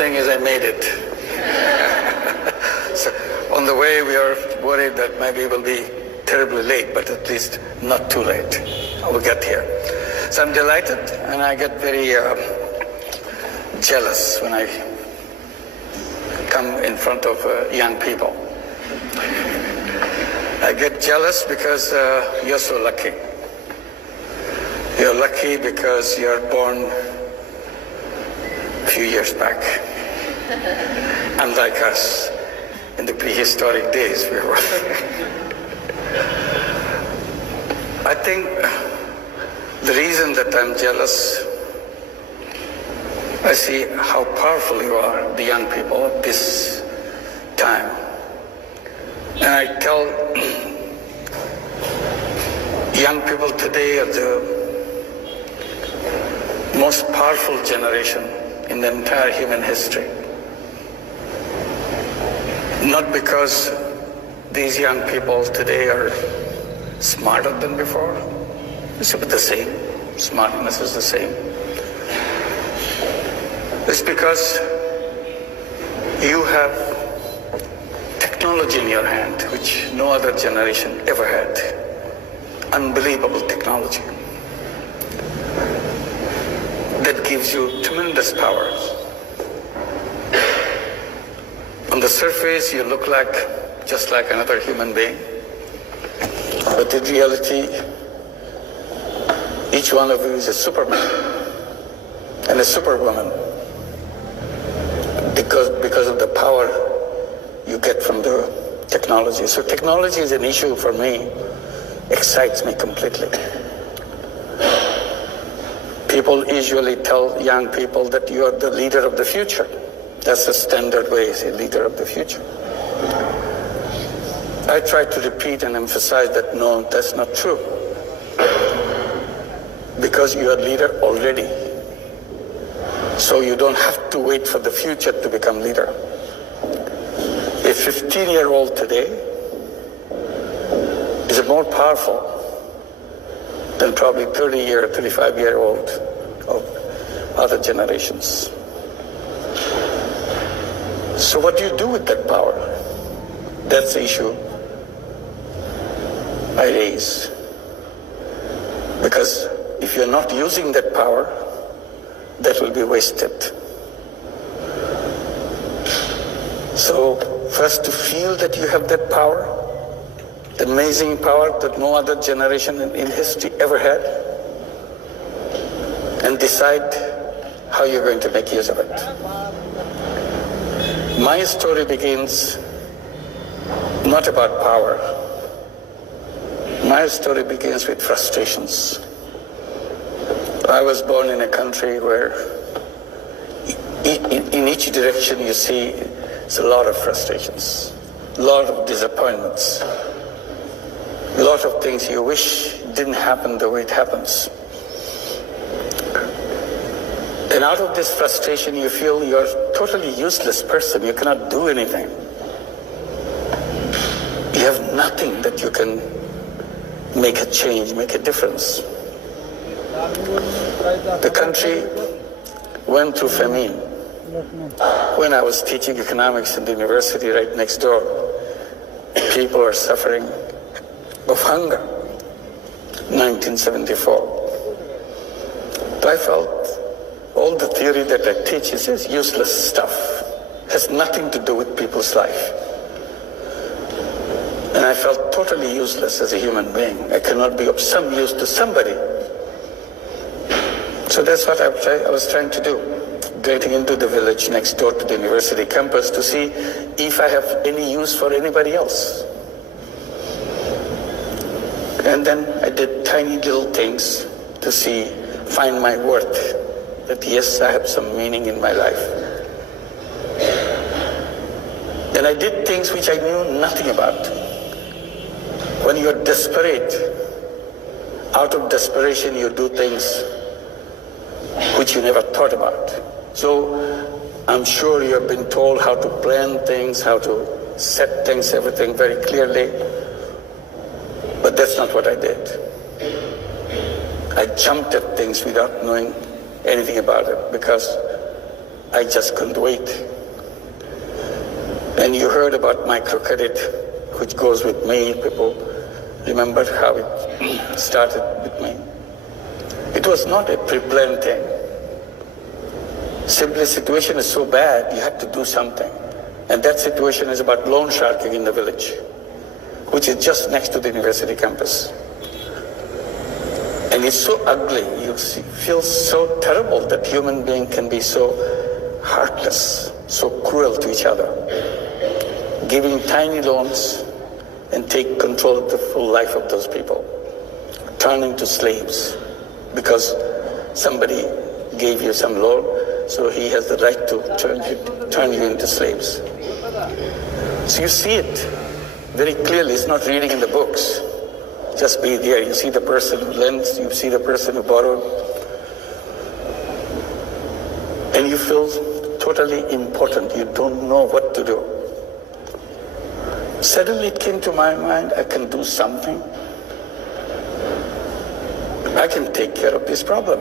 thing is I made it. So on the way, we are worried that maybe we'll be terribly late, but at least not too late. I will get here. So I'm delighted, and I get very jealous when I come in front of young people. I get jealous because you're so lucky. You're lucky because you're born a few years back. Unlike us, in the prehistoric days, we were. I think the reason that I'm jealous, I see how powerful you are, the young people at this time. And I tell young people today are the most powerful generation in the entire human history. Not because these young people today are smarter than before. It's the same. Smartness is the same. It's because you have technology in your hand, which no other generation ever had. Unbelievable technology. That gives you tremendous power. On the surface, you look like just like another human being. But in reality, each one of you is a Superman and a Superwoman because of the power you get from the technology. So technology is an issue for me, excites me completely. People usually tell young people that you are the leader of the future. That's the standard way, say, leader of the future. I try to repeat and emphasize that no, that's not true. Because you are leader already. So you don't have to wait for the future to become leader. A 15-year-old today is more powerful than probably 30-year, 35-year-old of other generations. So what do you do with that power? That's the issue I raise. Because if you're not using that power, that will be wasted. So first to feel that you have that power, the amazing power that no other generation in history ever had, and decide how you're going to make use of it. My story begins not about power. My story begins with frustrations. I was born in a country where in each direction you see it's a lot of frustrations, a lot of disappointments, a lot of things you wish didn't happen the way it happens. And out of this frustration, you feel you're a totally useless person. You cannot do anything. You have nothing that you can make a change, make a difference. The country went through famine. When I was teaching economics in the university right next door, people were suffering of hunger. 1974. So I felt all the theory that I teach is useless stuff. Has nothing to do with people's life. And I felt totally useless as a human being. I cannot be of some use to somebody. So that's what I was trying to do. Getting into the village next door to the university campus to see if I have any use for anybody else. And then I did tiny little things to find my worth. That yes, I have some meaning in my life. And I did things which I knew nothing about. When you're desperate, out of desperation you do things which you never thought about. So I'm sure you have been told how to plan things, how to set things, everything very clearly. But that's not what I did. I jumped at things without knowing anything about it, because I just couldn't wait. And you heard about microcredit, which goes with me. People remember how it started with me. It was not a pre-planned thing. Simply, the situation is so bad, you had to do something. And that situation is about loan sharking in the village, which is just next to the university campus. And it's so ugly, you feel so terrible that human being can be so heartless, so cruel to each other, giving tiny loans and take control of the full life of those people, turning to slaves because somebody gave you some loan, so he has the right to turn you into slaves. So you see it very clearly. It's not reading in the books. Just be there. You see the person who lends, you see the person who borrowed, and you feel totally important. You don't know what to do. Suddenly it came to my mind, I can do something. I can take care of this problem.